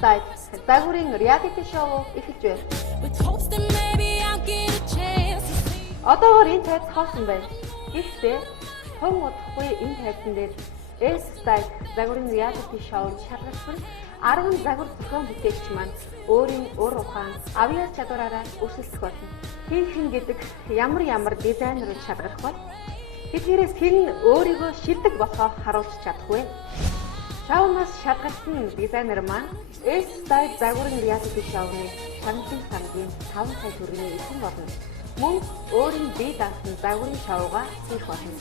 Style загварын reality show эхэлж байна. Одоогоор энэ тайз хоосон байна. Гэхдээ тун удахгүй энэ тайзан дээр S Style загварын reality show шалгалсан 10 загвар зохион бүтээгч маань өөрийн ур ухаан, авьяас чадвараараа өрсөлдөх болно. Хийхэн гэдэг ямар дизайнерыг шалгах бол тэдгээрээс хэн нь өөрийгөө шилдэг болохоо харуулж чадахгүй. Шоунаас шалгалсан дизайнер маань S Style загварын reality show-ны сангийн 5 сая төгрөгийн эзэн болно. Мөн өөрийн бие даасан загварын шоугаа хийх болно.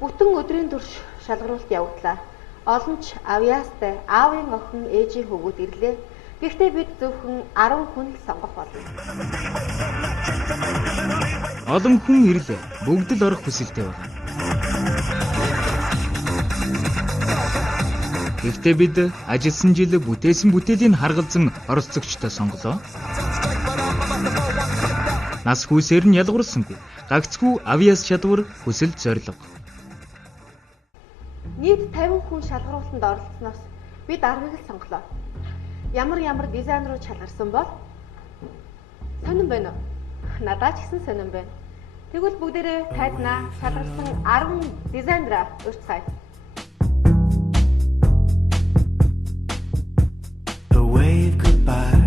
Бүтэн өдрийн турш шалгаруулалт явууллаа. Олон ч авьяастай аавын охин ээжийн хөвгүүд ирлээ. Гэхдээ бид зөвхөн 10 хүн л сонгох болно. Олон хүн ирлээ. Бүгд л орох хүсэлтэй байна. Гэхдээ бид ажилласан жил бүтээсэн бүтээлийн харгалзан оролцогчтой сонголоо. Нас хүүсээр нь ялгуурсангүй. Гагцгүй авьяас чадвар хүсэл зорилго. Нийт 50 хүн шалгаруулалтанд оролцсноос бид 10-ыг л сонголоо. Ямар дизайнерууд шалгарсан бол сонирн байна уу? Надад ч гэсэн сонирн байна. Тэгвэл бүгдээрээ тайзнаа шалгарсан 10 дизайнераа урьдчилъя. A wave goodbye.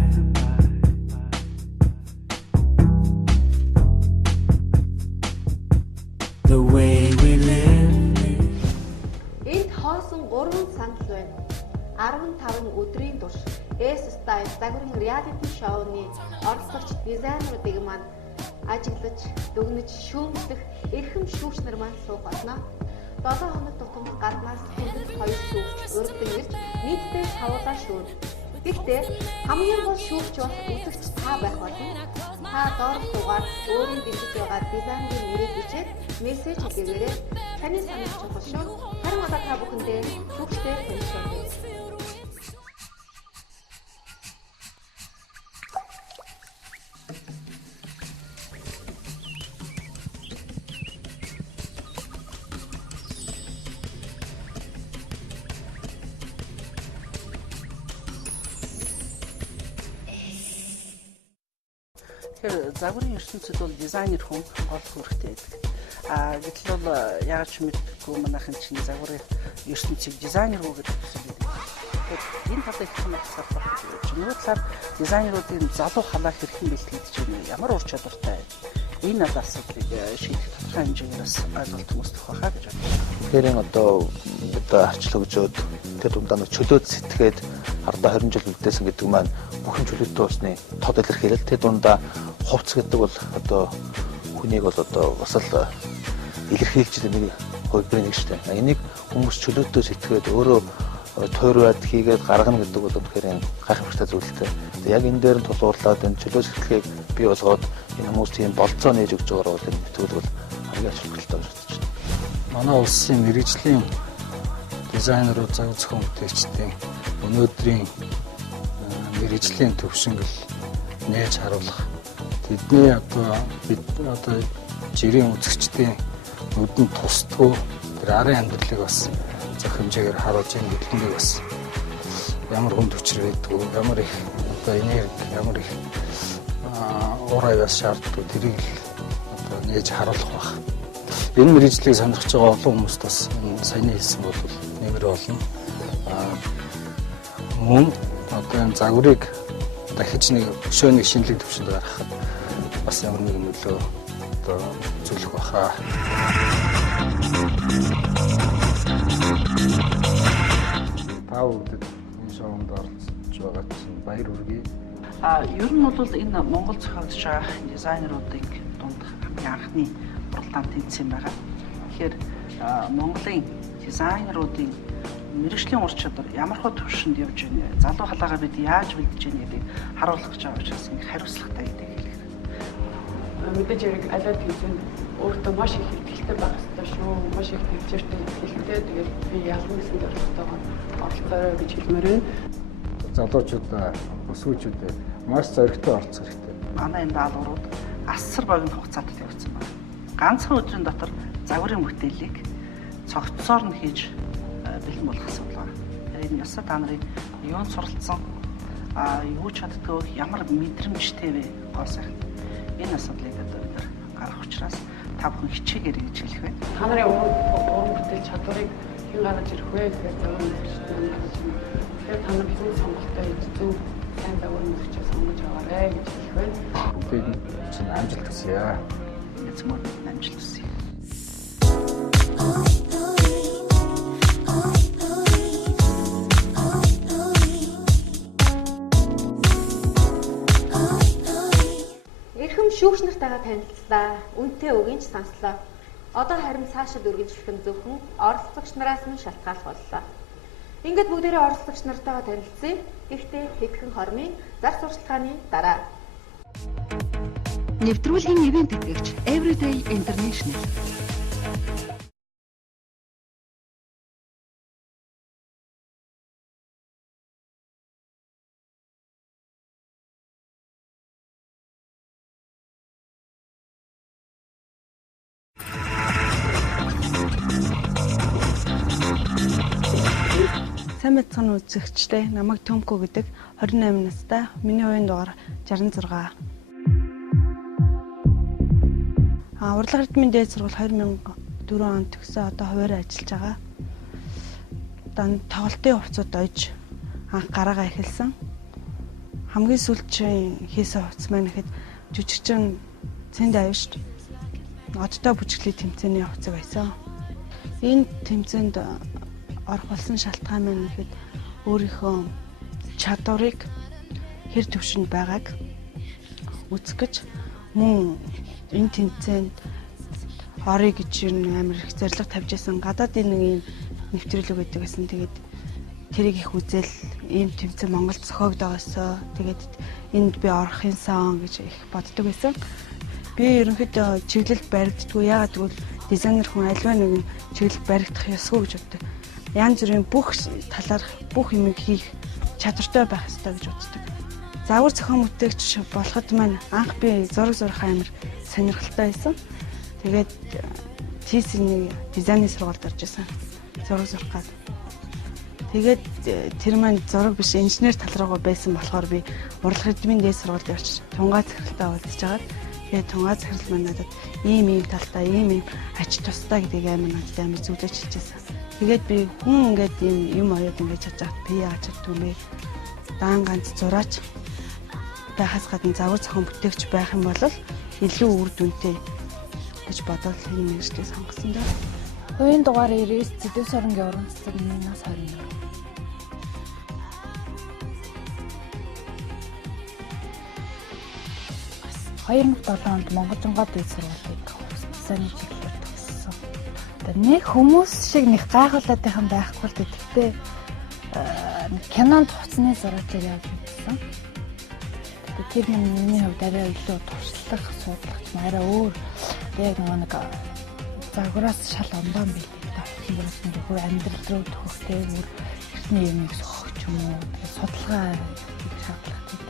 The way we live. Энд хоосон 3 сандал байна. 15 өдрийн турш S Style загварын reality show-ны оролцогч дизайнеруудыг маань ажиглаж, дүгнэж, шүүмжлэх эрхэм шүүгч нар маань суух болно. 7 хоног тутамд гаднаас хөлбөмбөг 2 шүүгч урагдан ирж нийтдээ 5 шүүн. Гэхдээ хамгийн гол шүүгч бол үзэгч та байх болно. Та доор дугаар өөрийн дэмжиж байгаа дизайнерын нэрийг бичээд мессеж хийгээрэй. Таны санал чухал шүү. Харин одоо та бүхэндээ шүүгчтэй танилцуулъя. Тэгэхээр загварын ертөнцид бол дизайнер хүн олох хэрэгтэй байдаг. Гэтэл бол яаж ч мэдгүй манайхын чинь загварын ертөнцийг дизайнер үү гэдэг зүйл байдаг. Тэгэхээр энэ талыг их насаар багтаж байна. Нөгөө талаар дизайнеруудын залуу халаа хэрхэн бэлтгэж байна? Ямар ур чадвартай энэ асуудлыг шийдэх тодорхой хэмжээгээр бас ойлголт үүсгэх байхаа гэж бодож байна. Тэгэхээр одоо арчлаг өгөөд тэр дундаа нэг чөлөөт сэтгээд ардаа 20 жил үлдээсэн гэдэг маань бүхэн чөлөөтэй усны тод илэрхийлэл. Тэр дундаа хувцс гэдэг бол одоо хүнийг бол одоо бас л илэрхийлж нэг хувийн нэг шүү дээ. Энийг хүмүүс чөлөөтэй сэтгээд өөрөө тойроод хийгээд гаргана гэдэг бол тэгэхээр гайхамшигтай зүйлтэй. Яг энэ дээр нь тулгуурлаад энэ чөлөө сэтгэлийг бий болгоод энэ хүмүүс тийм болцоо нээж өгч байгаа бол энэ мэтгэл бол хамгийн ач холбогдолтой гэж бодож байна. Манай улсын мэргэжлийн дизайнерууд зав зохион бүтээгчдийн өнөөдрийн мэргэжлийн төвшингөл нээж харуулах. Тэдний бид жирийн үзэгчдийн нүдэнд тусдгүй тэр арын амьдралыг бас зөв хэмжээгээр харуулж байгаа хөдөлгөөнийг бас ямар хүнд хүчээр байдгүй, ямар их энерги, ямар их уур авиас шаарддаг тэрийг нээж харуулах байх. Энэ мэргэжлийг сонирхож байгаа олон хүмүүст бас саяны хэлсэн бол нэмэр болно. Мөн энэ загварыг дахиж нэг өшөөний шинэлэг төвшөнд гаргахад бас ямар нэгэн нөлөө үзүүлэх байхаа. Та бүхэнд энэ шоунд оролцож байгаа чинь баяр хүргэе. Ер нь бол энэ Монгол зохиогдож байгаа дизайнеруудын дунд хамгийн анхны уралдаанд тэнцсэн байгаа. Тэгэхээр Монголын дизайнеруудын мэргэжлийн ур чадвар ямар хөө төвшөнд явж байна, залуу халаагаа бид яаж бэлдэж байна гэдгийг харуулах гэж байгаа учраас энэ хариуцлагатай гэдэг хэлэх. Мэдээж яг алаад хийсэн өөртөө маш их ихтэй байх хэрэгтэй шүү. Маш их төвчөртэй ихтэй тэгээд би ялган гэсэн зорилготойгоо оролцоорой гэж хэлмээр байна. Залуучууд, өсвүүчүүд маш зоригтой оролцох хэрэгтэй. манай энэ даалгаврууд асар богино хугацаанд явагдсан байна. Ганцхан өдрийн дотор загварын бүтээлийг цогцсоор нь хийж бэлэн болох асуудал байна. Энэ ясаа та нарын юунд суралцсан юу чаддгаа ямар мэдрэмжтэй вэ гоо сайхан. Энэ асуудлыг одоо бид гаргах учраас та бүхэн хичээгээрэй гэж хэлэх байна. Та нарын уран бүтээл чадварыг хэн гаргаж ирэх вэ гэхээр зөв мэдэрчтэй гаргаж ирнэ. Тэгэхээр та нар зөв сонголтоо хийж зөв сайн загварын мөрчөө сонгож аваарай гэж хэлэх байна. Бүгд чинь амжилт хүсье. Эцмөр амжилт хүсье. Эрхэм шүүгч нартайгаа танилцлаа. Үнэтэй үгийн ч сонслоо. Одоо харин цаашид үргэлжлэх нь зөвхөн оролцогч нараас нь шалтгаалх боллоо. Ингээд бүгдээрээ оролцогч нартайгаа танилцъя. Гэхдээ хэдхэн хормын зар сурталчилгааны дараа. Нэвтрүүлгийн ивент тэтгэгч Everyday International. Сайн мэцэн үзэгчтэй намайг Төмкө гэдэг 28 настай. Миний хувийн дугаар 66. Урлаг эрдмийн дээд сургууль 2004 онд төгсөө одоо хуваарь ажиллаж байгаа. Одоо тоглолтын хувцсууд ойж анх гараагаа эхэлсэн. Хамгийн сүүлчийн хийсэн хувцс маань ихэд жүжигчин Цэнд Авишт одтой бүжиглэлийн тэмцээний хувцас байсан. Энэ тэмцээнд орох болсон шалтгаан маань ихэд өөрийнхөө чадварыг хэр төвшөнд байгааг үзэх гэж мөн энэ тэмцээнд орё гэж амар их зориг тавьж байсан. Гадаадын нэг юм нэвтрүүлэг байдаг гэсэн. Тэгээд тэрийг их үзэл ийм тэмцээн Монголд зохиогдоосоо тэгээд энд би орохын сан гэж их боддог байсан. Би ерөнхийдөө чиглэлд баригддаггүй. Яагаад гэвэл дизайнер хүн альва нэгэн чиглэлд баригдах ёсгүй гэж боддог. Янз бүрийн бүх талаарх бүх юмыг хийх чадвартай байх ёстой гэж боддог. Загвар зохион бүтээгч болоход маань анх би зураг зурах амар сонирхолтой байсан. Тэгээд TC-ний дизайны сургуульд орж исэн. Зураг зурах гад. Тэгээд тэр маань зураг биш инженер тал руугаа байсан болохоор би урлаг эрдмийн дээд сургуульд явж тунгаа захиралтай уулзж агаад тэгээд тунгаа захирал маань надад ийм талтай ийм ач тустай гэдгийг амар надад амар зөвлөж хэлжсэн. Тэгээд би хүн ингээд юм оёод ингээд чадж байгаад би яаж чаддгүй юм бэ? Даан ганц зураач байхаас гадна загвар зохион бүтээгч байх юм бол илүү үр дүнтэй гэж бодоод энэ мэргэжлийг сонгосон даа. Хувийн дугаар 99 Зэдэв соронгийн уран цэцэг миний нас 21. 2007 онд Монголжонгоо дээд сургуулийг дизайны чиглэлээр төгссөн. Нэг хүмүүс шиг нэг гайхуулаад байхгүй л гэхдээ кинонд хуцсны зурагчаар явж байсан. Тэр миний хувьд арай илүү туршлах, судлах арай өөр яг нэг загвараас шал ондоо билээ. Тэгэхээр бүр амьдрал руу төхөхтэй бүр эртний юмыг сохох юм уу? Судалгаа хийх шаардлагатай.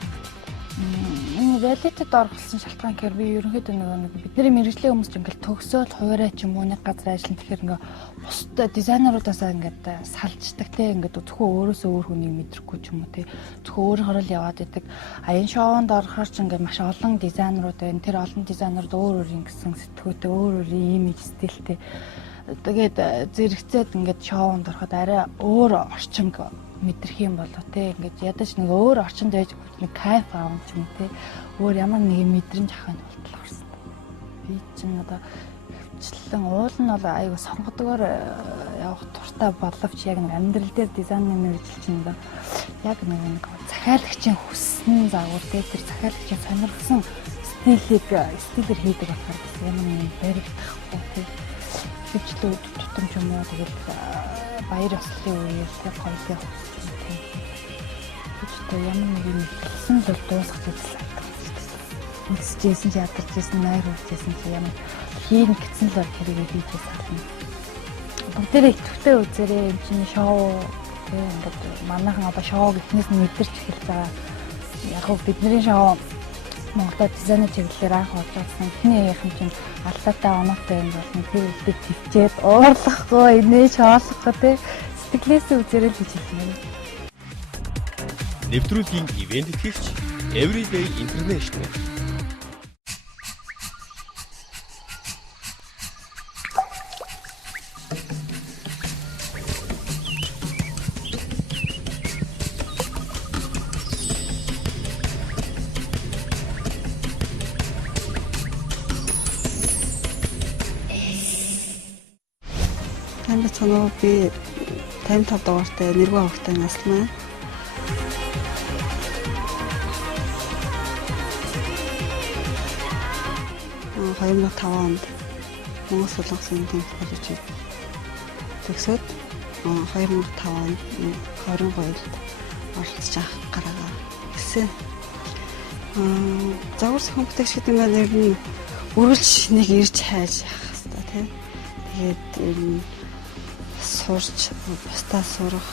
Энэ реалитэд оролцсон шалтгаан гэхээр би ерөнхийдөө нэг бидний мэргэжлийн хүмүүс ч ингээл төгсөөд хуваарай ч юм уу нэг газар ажиллана тэгэхээр ингээ бусдад дизайнеруудаасаа ингээд салждаг те ингээд зөвхөн өөрөөсөө өөр хүнийг мэдрэхгүй ч юм уу те зөвхөн өөрөөр л яваад идэг. Энэ шоунд орохоор ч ингээ маш олон дизайнерууд байна. Тэр олон дизайнерууд өөр өөр ингэсэн сэтгүүтэй өөр өөр имиж стилтэй. Тэгээд зэрэгцээд ингээд шоунд ороход арай өөр орчин мэдрэх юм болов те ингээд ядаж нэг өөр орчинд байж нэг кайф аав ч юм те өөр ямар нэг мэдрэмж авахын тулд орсон. Би чинь одоо хөвчлэн уул нь бол аюу сонгодгоор явах туртай боловч яг нэг амьдрал дээр дизайны мэргэжил чинь яг нэг захиалагчийн хүссэн загвар те тэр захиалагчийн сонирхсан стилээр хийдэг болохоор ямар нэг баригдахгүй те хөвчлэн тутамж юм уу тэгээд баяр ёслолын үеэр тэг гоё тэг ямар нэг юм хэлсэн л дуусах гэсэн юм. Мэдчихсэн чи ядарч ирсэн, найр үржсэн чи ямар хийн гэсэн л тэрийг хийж байсан. Бүгдээрээ идэвхтэй үзээрэй. Энд чинь шоу тэг ингээд манайхан одоо шоуг эхнээс нь мэдэрч эхэлж байгаа. Яг гоо бидний шоу Монголд дизайны чиглэлээр анх орж ирсэн. Эхний хэмжээнд аллаатай оноотой юм болно. Тэр үлдээ төвчээд уурлахгүй, инээж хооллохгүй те сэтгэлээсээ үзэрэл хийж хэлсэн. Нэвтрүүлгийн ивент итгэгч Everyday International. Танд цанаа би 55 дугаартай нэргүй авахтай наслмаа. Хоёрын 5 онд Монгол Солонгосын тэмдэг коллежид төгсөөд 2005 онд 20 гоёлд оролцож авах гараа гэсэн. Загвар зохион бүтээгч гэдэг нь нэр нь үргэлж нэг ирж хайж явах хэрэгтэй тийм. Тэгээд ер нь сурч бусдаа сурах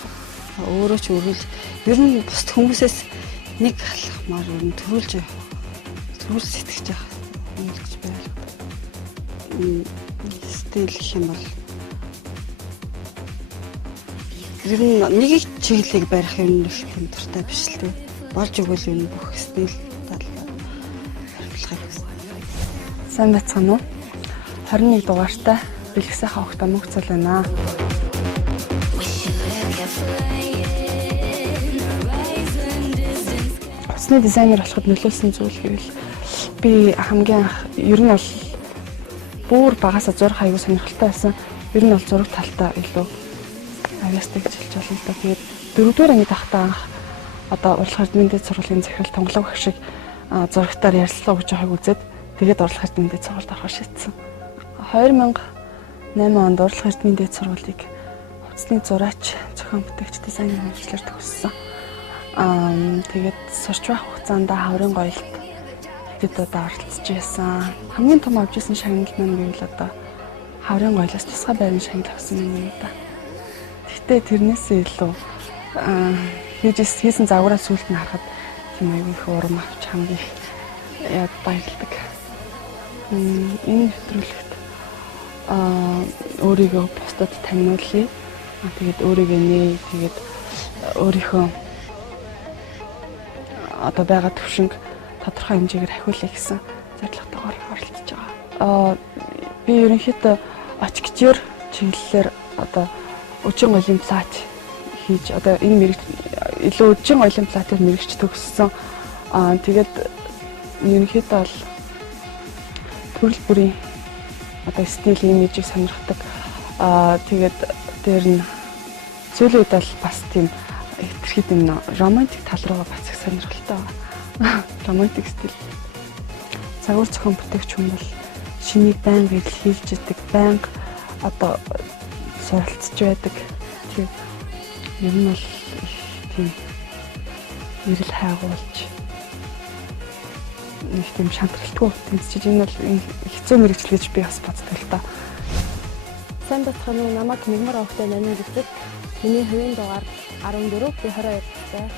өөрөө ч үргэлж ер нь бусд хүмүүсээс нэг халахмаар ер нь төрүүлж сэтгэж явах юм л гэж байна. Стил гэх юм бол ер нь нэг чиглэлийг барих юм их тийм дуртай биш л дээ. Болж өгвөл юм бүх стил хариулахыг хүсэж. Сайн байцгаана уу? 21 дугаартай бэлгсэн хавхта мөнгөцөл байна. Усны дизайнер болоход нөлөөлсөн зүйл гэвэл би хамгийн анх ер нь бол бүр багасаа зураг аягүй сонирхолтой байсан. Ер нь бол зураг талтай илүү авьяастай гэж хэлж байна л да. Тэгээд 4-р ангид ахтаа анх одоо урлах эрдмийн дэд сургуулийн захирал Тонголог ах шиг зурагтаар ярилцлага өгч байгааг үзээд тэгээд урлах эрдмийн дэд сургуульд орох шийдсэн. 2008 онд урлах эрдмийн дэд сургуулийг хувцсны зураач, зохион бүтээгч, дизайнер мэргэжлэр төгссөн. Тэгээд сурч байх хугацаанд хаврын гоёлд хэд удаа оролцож байсан. Хамгийн том авч ирсэн шагнал маань гэвэл одоо хаврын гоёлоос тусгай байрны шагнал авсан юм да. Гэхдээ тэрнээсээ илүү хийсэн загвараа сүлд нь харахад тийм аягүй их урам авч хамгийн яг баярлдаг. Энэ нэвтрүүлэгт өөрийгөө бусдад таниулъя. Тэгээд өөрийгөө нээ, тэгээд өөрийнхөө одоо байгаа төвшинг тодорхой хэмжээгээр ахиулъя гэсэн зорилготойгоор оролцож байгаа. Би ерөнхийдөө очгчээр чиглэлээр одоо өчигдөр голын плат хийж одоо энэ мэрэгч илүү өчигдөр голын платыг мэрэгч төгссөн. Тэгээд ерөнхийдөө бол төрөл бүрийн одоо стил имижийг сонирхдаг. Тэгээд дээр нь сүүлийн үед бол бас тийм хэтэрхий тийм романтик тал руугаа бас их сонирхолтой байгаа. Романтик стил. Загвар зохион бүтээгч хүн бол шинийг байнга илэрхийлж идэг, байнга одоо суралцж байдаг. Тийм ер нь бол тийм эрэл хайгуулж нэг тийм шантралтгүй тэмцэж энэ бол хэцүү мэргэжил гэж би бас боддог л та. Сайн бацхан уу намайг нэгмар авахтай нанаа гэдэг. Миний хувийн дугаар 14 би 22 тай.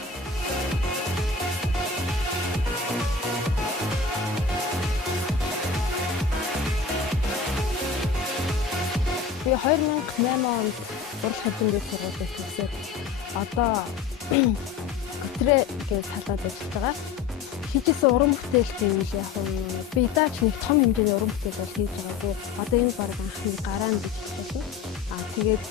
Би 2008 онд урлах эрдэмтэд сургуулийг төгсөөд одоо Готрэ гэж талаад ажиллаж байгаа. Хийжсэн уран бүтээлтэй үйл яг би даач нэг том хэмжээний уран бүтээл бол хийж байгаагүй. Одоо энэ баг анхны гараа нь гэж хэлсэн. Тэгээд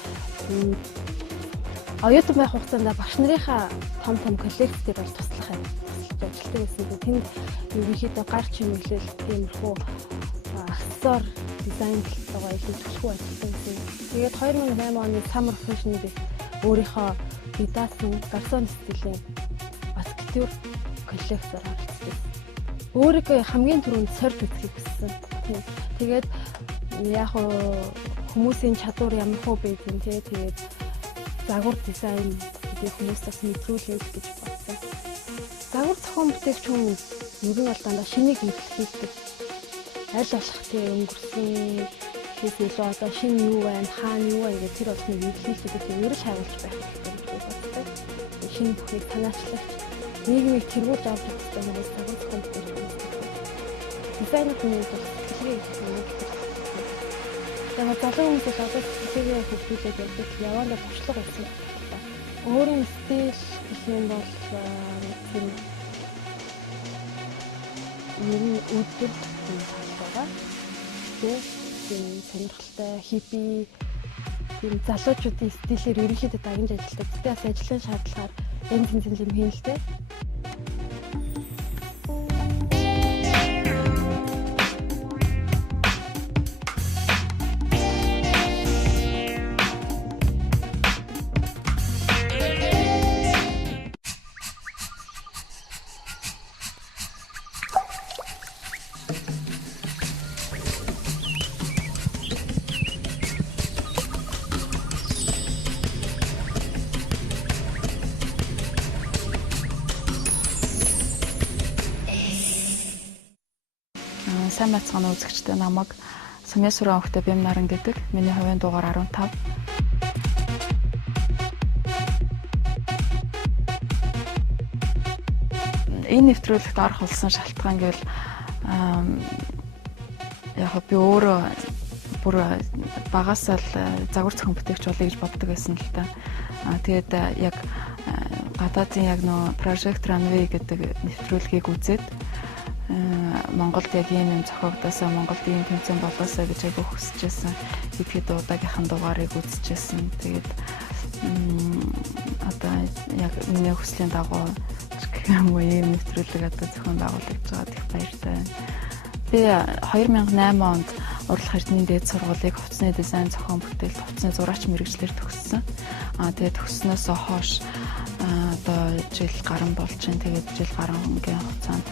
оюутан байх хугацаанд багш нарынхаа том коллекцээр бол туслах юм. Ажилладаг байсан. Тэнд ерөнхийдөө гар чимэглэл тиймэрхүү аксессуар дизайн талтай илүү төлхөө ажилладаг байсан. Тэгээд 2008 оны Summer Fashion-д өөрийнхөө бидаасан гарсон стилийн бас couture коллекцээр оролцсон. Өөрийгөө хамгийн түрүүнд сорж үзхийг хүссэн. Тэгээд яг хүмүүсийн чадвар ямар хөө байдгийг тэгээд загвар дизайн гэдэг хүмүүстээс мэдрүүлэх гэж бодсон. Загвар зохион бүтээгч хүн ер нь бол дандаа шинийг илэрхийлдэг. Аль болох тийм өнгөрсөн хийх илүү одоо шинэ юу байна, хаана юу байна гэх тэр болсныг илэрхийлдэг ерөл хайгуулж байх гэж боддог. Шинэ бүхнийг танаачлах нийгмийг тэргүүлж авч явах хэрэгтэй хүмүүс загвар зохион бүтээгч. дизайнер хүмүүс бол сэтгэлгээ хийх. Тэгээд залуу хүмүүс бол одоо сэтгэлгээ хөгжүүлээд явдаг. Явандаа туршлага болсон. Өөрийн стил гэх юм бол тийм юм үүдэр байгаа. Тийм сонирхолтой хиппи тийм залуучуудын стилээр ерөнхийдөө дагнж ажилладаг. Тэгтээ бас ажлын шаардлагаар янз янзын юм хийн л дээ. Сайн байцгаана үзэгчдээ, намайг Сумья Сүрэн охтой Бэм Наран гэдэг. Миний хувийн дугаар 15. Энэ нэвтрүүлэгт орох болсон шалтгаан гэвэл яг би өөрөө бүр багасаа л загвар зохион бүтээгч болъё гэж боддог байсан л та. Тэгээд яг гадаадын яг нөө Project Runway гэдэг нэвтрүүлгийг үзээд Монголд яг юм зохиогдосоо, Монголд ийм тэмцээн болоосоо гэж айгүй хүсэжсэн. Ихэд удаагийнхан дугаарыг үзчихсэн. Тэгээд одоо яг миний хүслийн дагуу юм ийм нэвтрүүлэг одоо зохион байгуулагдж байгаа их баяртай. Би 2008 онд Урлах Эрдэнийн дээд сургуулийг хувцсны дизайн зохион бүтээлд хувцсны зураач мэргэжлэр төгссөн. Тэгээд төгснөөс хойш одоо жил гарan болж байна. Тэгээд жил гарan өнгийн хугацаанд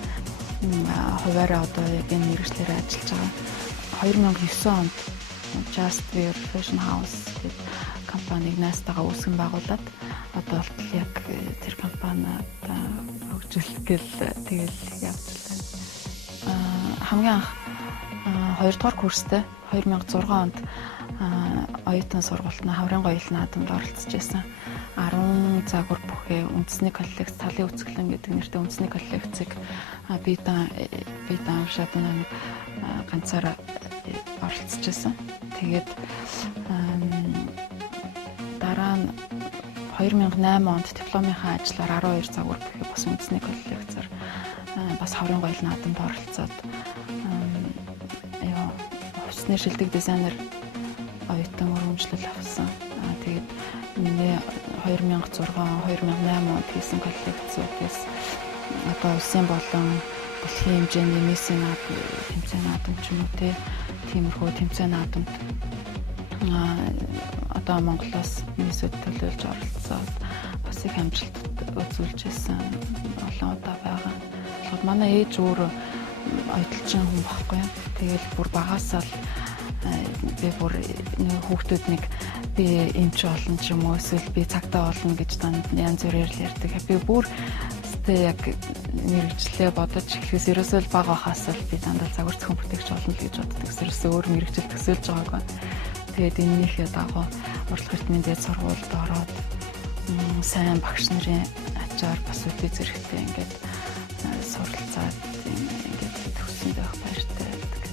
хуваараа одоо яг энэ мэргэжлээр ажиллаж байгаа. 2009 онд Just Wear Fashion House гэдэг компаниг найстайгаа үүсгэн байгуулад одоо бол яг тэр компаниуд хөгжүүлгээл тэгэл явж байна. Хамгийн анх 2 дугаар курстэй 2006 онд оюутан сургуультанд Хаврын гоёл наадамд оролцож байсан. 10 загвар бүхий үндэсний коллекц, талын үцгэлэн гэдэг нэртэй үндэсний коллекцийг бие дааншаад нэг ганцаараа оролцож байсан. Тэгээд дараа нь 2008 онд дипломынхаа ажлаар 12 загвар бүхий бас үндэсний коллекцээр бас Хаврын гоёл наадамд оролцоод хувцсны шилдэг дизайнер оюутан өргөмжлөл авсан. Тэгээд миний 2006-2008 онд хийсэн коллекцуудаас одоо улсын болон дэлхийн хэмжээний месси наадам, тэмцээн наадам ч юм уу тиймэрхүү тэмцээн наадамд одоо Монголоос мессүүд төлөөлж оролцоод бас их амжилт үзүүлж ирсэн олон удаа байгаа. Тэгэхээр манай ээж өөр оюуталчин хүн байхгүй юм. Тэгэл бүр багасаа л би бүр хүүхдүүд нэг би эмч болно ч юм уу эсвэл би цагтаа болно гэж данд янз бүрээр л ярьдаг. Би бүр яг мэрэгчлээ бодож эхлэхээс ерөөсөө л бага хахаас л би дандаа загвар зохион бүтээгч болно л гэж боддог. Ерөөсөө өөр мэрэгчл төсөөлж байгаагүй. Тэгээд энэнийхээ дагуу Урлах Эрдэнийн дээд сургуульд ороод сайн багш нарын ачаар бас үгүй зэрэгтэй ингээд суралцаад ингээд төгсөнд байх баяртай байдаг.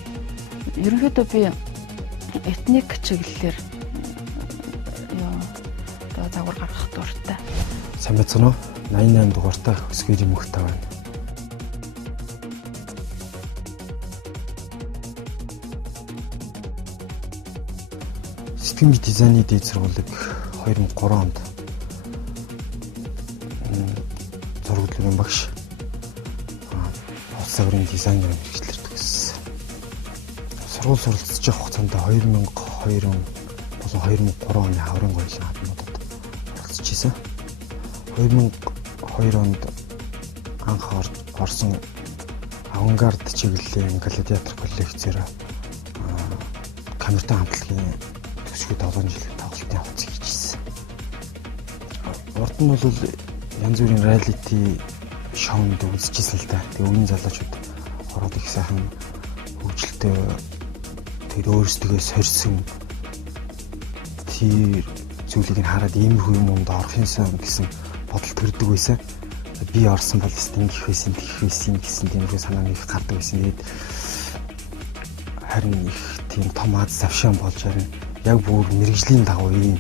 Ерөнхийдөө би этник чиглэлээр одоо загвар гаргах дуртай. Сайн байцгаана уу? 88 дугаартай өсгөөж мөхтэй байна. Сэтгэмж дизайны дээд сургуулийг 2003 онд зурагдлын багш улс загварын дизайнер мэргэжлэр төгссөн. Сургууль суралцж явах хугацаанд 2002 болон 2003 оны Хаврын гоёл наадамуудад оролцож ирсэн. 2002 онд анх орсон авангард чиглэлийн гладиатор коллекцээр камертон хамтлагийн төсвөө 7 жилийн тоглолтын хувцас хийжсэн. Урд нь бол янз бүрийн реалити шоунд үзчихсэн л да. Тэгээ өмнө залуучууд ороод их сайхан хөгжилтэй тэр өөрсдөө сорьсон тэр зүйлийг хараад иймэрхүү юмд орох юмсан гэсэн бодол төрдөг байсан. Би орсон бол ингэх байсан, тэгэх байсан гэсэн тиймэрхүү санаа нэг гардаг байсан. Тэгээд харин их тийм том аз завшаан болж харин яг бүр мэрэгжлийн дагуу ийм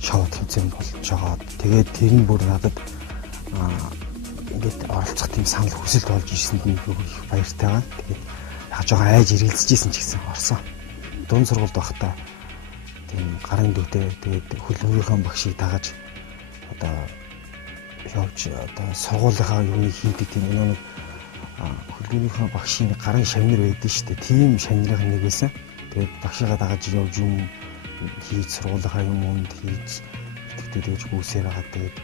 шоу тэмцээн болж байгаа. Тэгээд тэр нь бүр надад ингээд оролцох тийм санал хүсэлт болж ирсэнд нь бүр их баяртай байна. Тэгээд яг жоохон айж ирэлцэжсэн ч гэсэн орсон. Дунд сургуульд байхдаа тийм гарын дүүтэй тэгээд хөлбөрийнхөө багшийг дагаж одоо явж одоо сургуулийнхаа юмыг хийдэг тийм нэг хөлбөрийнхөө багшийн гарын шавнар байдаг шүү дээ. Тийм шавнарын нэг байсан. Тэгээд багшигаа дагаж явж юм хийж сургуулийнхаа юм өнд хийж тэгтээ тэгж гүйсээр байгаа. Тэгээд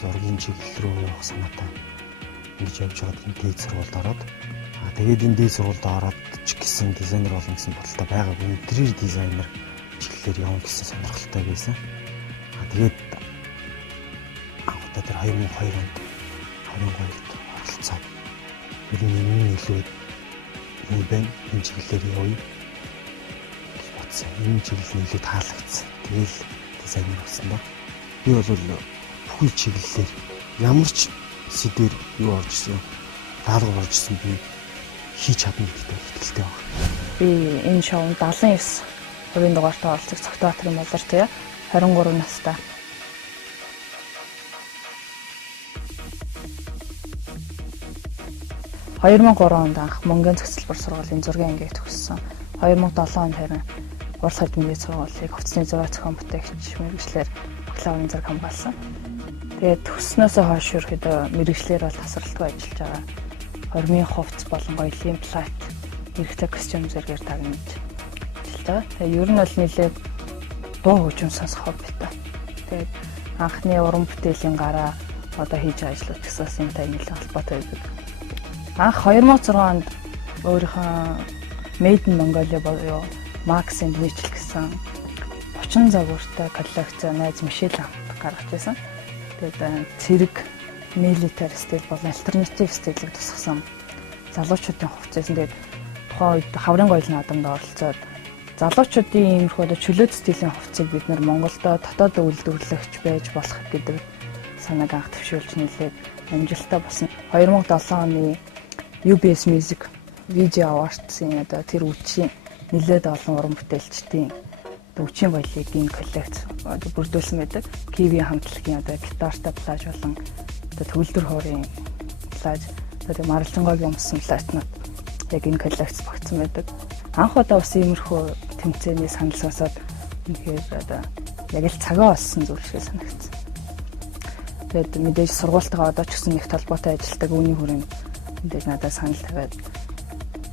зургийн чиглэл рүү явах санаатай ингэж явж байгаа тийм дээд сургуульд ороод тэгээд энэ дээд сургуульд ороод ч гэсэн дизайнер болно гэсэн бодолтой байгаа. Интерьер дизайнер чиглэлээр явна гэсэн сонирхолтой байсан. Тэгээд анхудаа тэр 2002 онд оролцоод ер нь энэ илүү юм байна. Энэ чиглэлээр явъя гэж бодсон. Энэ чиглэл илүү таалагдсан. Тэгэл дизайнер болсон ба. Би бол бүхэл чиглэлээр ямар ч сэдвэр юу орж ирсэн, даалгавар орж ирсэн би хийж чадна гэдэгт итгэлтэй байна. Би энэ шоунд 79% дугаартай оролцох цогтбаатарын болор тий 23 настай. - 2003 онд анх Мөнгөний цэцэлбэр сургуулийн зургийн ангийг төгссөн. 2007 онд харин Урал Хэдмийн сургуулийг хувцсны зураг зохион бүтээгч мэргэжлэр бакалаврын зэрэг хамгаалсан. Тэгээд төгснөөсөө хойш ерөөдөө мэргэжлэр бол тасралтгүй ажиллаж байгаа. Хормын хувцс болон гоёлын плат хэрэгтэй костюм зэргээр тагнаж ажиллаж байгаа. Тэгээд ер нь бол нэлээд дуу хөгжим сонсох хоббитай. Тэгээд анхны уран бүтээлийн гараа одоо хийж байгаа ажлууд гэсэн юмтай нэлээд холбоотой байдаг. Анх 2006 онд өөрийнхөө Made in Mongolia буюу Max and Mitchell гэсэн 30 загвартай коллекцоо найз Мишель хамт гаргаж байсан. Тэгээд цэрэг, military стил болон альтернатив стилийг тусгасан залуучуудын хувцсан. Тэгээд тухайн үед хаврын гоёлын наадамд оролцоод залуучуудын иймэрхүү одоо чөлөөт стилийн хувцсыг бид нар Монголдо дотоод үйлдвэрлэгч байж болох гэдэг санааг анх төвшүүлж нэлээд амжилттай болсон. 2007 оны UBS Music Video Awards-ийн одоо тэр үчийн нэлээд олон уран бүтээлчдийн үчийн баялагийг энэ коллекц одоо бүрдүүлсэн байдаг. Kiwi хамтлагийн одоо гитартай плаж болон одоо төгөлдөр хуурын плаж одоо маралжангойгийн өмсөн платнууд яг энэ коллекц багтсан байдаг. Анх удаа бас иймэрхүү тэмцээний санал сонсоод үнэхээр одоо яг л цагаа болсон зүйл шиг санагдсан. Тэгээд мэдээж сургуультайгаа одоо ч гэсэн их толботой ажилладаг үүний хүрээнд мэдээж надад санал тавиад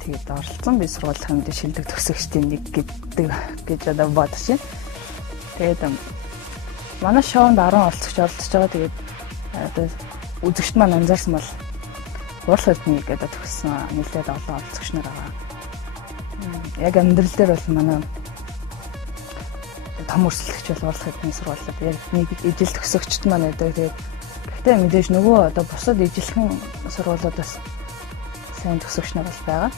тэгээд оролцсон. Би сургуулийн мэдээж шилдэг төгсөгчдийн нэг гэж одоо бодож байна. Тэгээд манай шоунд 10 оролцогч оролцож байгаа. Тэгээд одоо үзэгчд маань анзаарсан бол Урал Хэдмийн гэдэг төгссөн нэлээд олон оролцогч нар байгаа. Яг амьдрал дээр бол манай том өрсөлдөгч бол Урал Хэдмийн сургуулиуд яг нэг ижил төгсөгчд маань байдаг. Тэгээд гэхдээ мэдээж нөгөө одоо бусад ижилхэн сургуулиудаас сайн төгсөгч нар бол байгаа.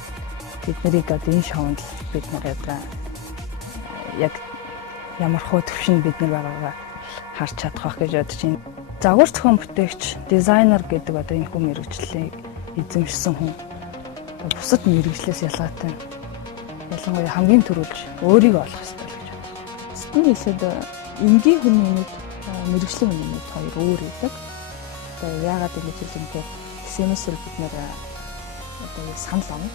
Бид нарыг одоо энэ шоунд бид нар одоо яг ямар хөө төвшөнд бид нар байгаагаа харж чадах байх гэж бодож байна. Загвар зохион бүтээгч, дизайнер гэдэг одоо энэ хүн мэргэжлийг эзэмшсэн хүн бусад мэргэжлээс ялгаатай. Ялангуяа хамгийн түрүүлж өөрийгөө олох хэрэгтэй гэж байна. Стил хэлээд энгийн хүний нэг мэргэжлийн хүний нэг хоёр өөр байдаг. Одоо яагаад ингэж хэлэнгүүт SMS-ээр бид нэр одоо санал авна.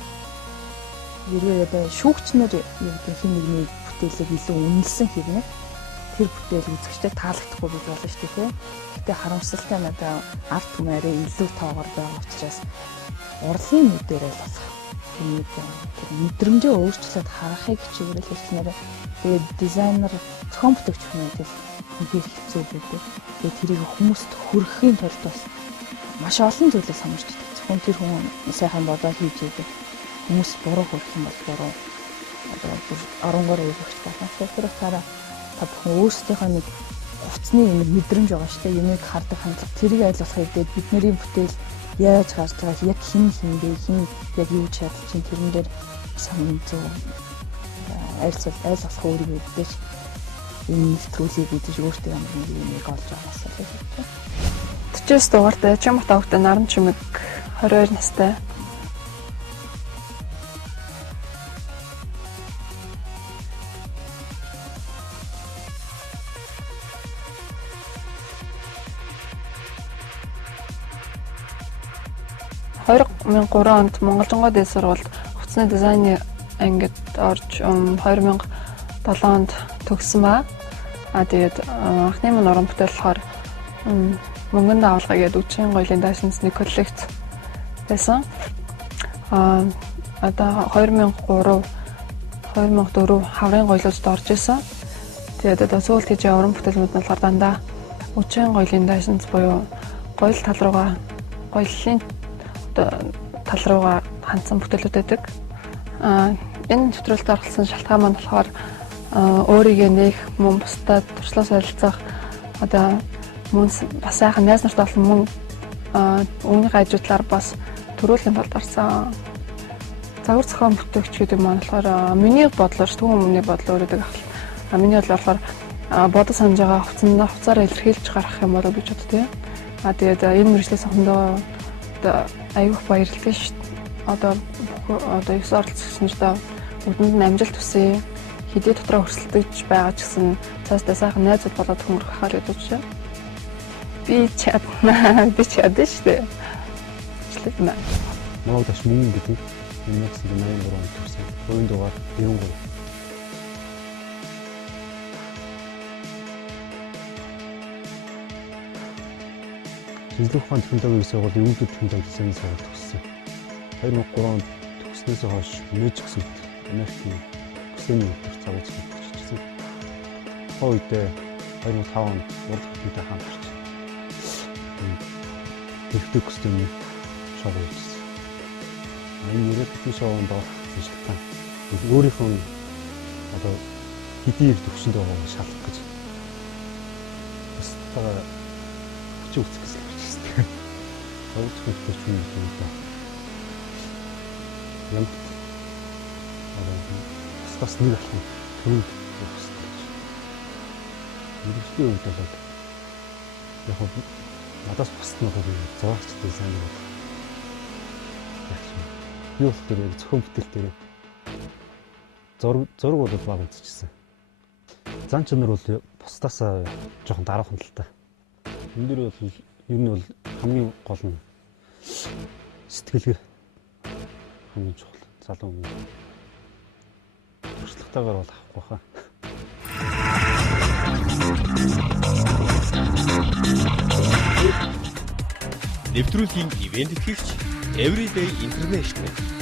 Ерөө одоо шүүгчнэр юу гэх хин нэгний бүтээлийг илүү үнэлсэн хэрнээ тэр бүтээл үзэгчтэй таалагдахгүй гэж болно шүү дээ. Гэтэ харамсалтай надад арт түмээрээ илүү тоогоор байгаа учраас урлагийн нүдэрээ л болох. Энэ мэдрэмжээ өөрчлөөд харахыг чиглэл хэлснээр тэгээд дизайнер зохион бүтээгч хүмүүст үнхээр хэцүү байдаг. Тэгээд тэрийг хүмүүст хүргэхийн тулд бас маш олон зүйлийг сануулж байдаг. Зөвхөн тэр хүн сайхан бодоод хийж идэг. Хүмүүс буруу хөлсөн бол буруу. Одоо оронгоор өгөх болно. Тэгэхээр та бүхэн өөрсдийнхөө нэг хувцсны нэг мэдрэмж байгаа шүү дээ. Юмыг хардаг хандлага тэрийг ойлгох хэрэгтэй. Бидний бүтээл яаж гарч байгаа яг хин яг юу чадчих тэрэн дээр санаа зов ойлгох өөрийгөө өгдөөч. Энэ нэвтрүүлгийг үзэж өөртөө ямар нэг юмыг олж аваасаа гэж байна. 49 дугаартай Чамх тавтай Наран Чимэг 22 настай. 2003 онд Монголжонгоо дээд сургуульд хувцсны дизайны ангид орж 2007 онд төгссөн ба. Тэгээд анхны минь уран бүтээл болохоор мөнгөнд авалгаа гэдэг үчийн гоёлын дайсансны коллекц байсан. Одоо 2003 2004 хаврын гоёлуудад орж исэн. Тэгээд одоо сүүлд хийж уран бүтээлүүд нь болохоор дандаа үчийн гоёлын дайсанс буюу гоёл тал руугаа гоёлын тал руугаа хандсан бүтээлүүд байдаг. Энэ нэвтрүүлэлд оролцсон шалтгаан маань болохоор өөрийгөө нээх мөн бусдад туршлага солилцох одоо мөн бас сайхан найз нартай олон мөн үүний гажуудлаар бас төрүүлэн тулд орсон загвар зохион бүтээгч гэдэг маань болохоор миний бодлоор түүхэн өмнөний бодлоо өөрөдөг ахал. Миний бодлоор болохоор бодож санаж байгаа хувцаараа илэрхийлж гаргах юм болов гэж боддөө. Тэгээд энэ мөржлөөс хондоо одоо аюух баярлалтай шүү дээ. Одоо 9 оролцсон ч одоо бүгдэнд нь амжилт хүсье. Хэдий дотроо өрсөлдөж байгаа ч гэсэн цаастай сайхан найзууд болоод хөнгөрөх хаар гэдэг чинь. Би чадна шүү дээ. Члээ. Монгол дэш мөнгө гэдэг 1983 онд төрсэн. Хувийн дугаар 93. Шинжлэх ухааны технологийн сургуулийн өвдөд технологийн дизайны сургуульд төгссөн. 2003 онд төгснөөс хойш Мэжиксэд Америкийн Ксэний цагт ажилласан. Хойдоо 2005 онд урд хөтөлбөртэй хамтарч техник костюмын шоу хийсэн. Энэ ерөнхий шоунд орсон шалтгаан өөрийнхөө одоо хэдийн төвшөнд байгааг шалгах гэж бусдаа хүч үзэх гэсэн юм. Хавц хөтөлбөрч юм байна. Ямар бас нэг алхам төрөнд өгсөн. Нэгдүгээр үед бол яг надаас бусдын зурагч дизайн бол юу тэр зөвхөн бүтээл дээр зураг бол баг үзчихсэн. Зан чанар бол бусдаас жоохон дараахан л та. Энэ дэр бол ер нь бол хамгийн гол нь сэтгэлгээ хамгийн чухал залуу хүн. Туршлагатайгаар бол авахгүй хаа. Нэвтрүүлгийн ивент итгэгч Everyday International.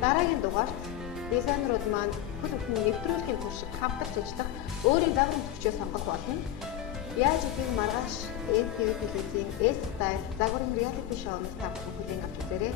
Дараагийн дугаарт дизайнерууд маань бүл бүтэн нэвтрүүлгийн туршид хамтарч ажиллах өөрийн загвар төвчөө сонгох болно. Яаж гэдгийг маргааш NTV телевизийн S-Style загварын reality show-ноос та бүхэн хүлээн авч үзээрэй.